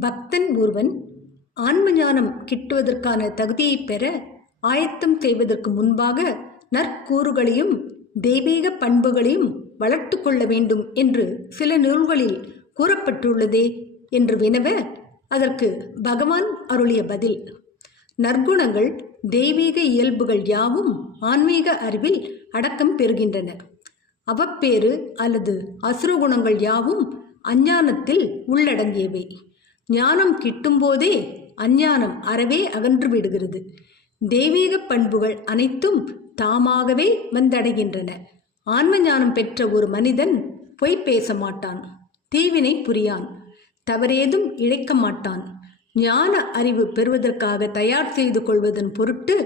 பக்தன் ஒருவன் ஆன்ம ஞானம் கிட்டுவதற்கான தகுதியை பெற ஆயத்தம் செய்வதற்கு முன்பாக நற்கூறுகளையும் தெய்வீக பண்புகளையும் வளர்த்து கொள்ள வேண்டும் என்று சில நூல்களில் கூறப்பட்டுள்ளதே என்று வினவ அதற்கு பகவான் அருளிய பதில்: நற்குணங்கள் தெய்வீக இயல்புகள் யாவும் ஆன்மீக அறிவில் அடக்கம் பெறுகின்றன. அவப்பேறு அல்லது அசுரகுணங்கள் யாவும் அஞ்ஞானத்தில் உள்ளடங்கியவை. ஞானம் கிட்டும்போதே அஞ்ஞானம் அறவே அகன்று விடுகிறது. தெய்வீக பண்புகள் அனைத்தும் தாமாகவே வந்தடைகின்றன. ஆன்ம ஞானம் பெற்ற ஒரு மனிதன் பொய் பேச மாட்டான், தீவினை புரியான், தவறேதும் இழைக்க மாட்டான். ஞான அறிவு பெறுவதற்காக தயார் செய்து கொள்வதன் பொருட்டு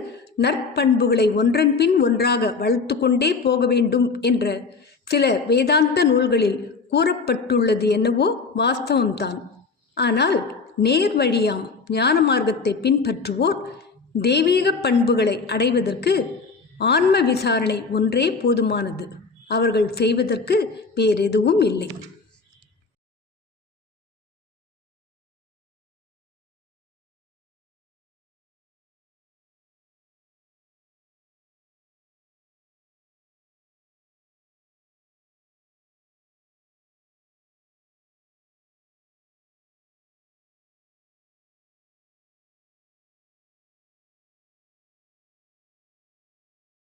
நற்பண்புகளை ஒன்றன் பின் ஒன்றாக வளர்த்து கொண்டே போக வேண்டும் என்ற சில வேதாந்த நூல்களில் கூறப்பட்டுள்ளது என்னவோ வாஸ்தவம்தான். ஆனால் நேர் வழியாம் ஞான மார்க்கத்தை பின்பற்றுவோர் தெய்வீக பண்புகளை அடைவதற்கு ஆன்ம விசாரணை ஒன்றே போதுமானது. அவர்கள் செய்வதற்கு வேறெதுவும் இல்லை.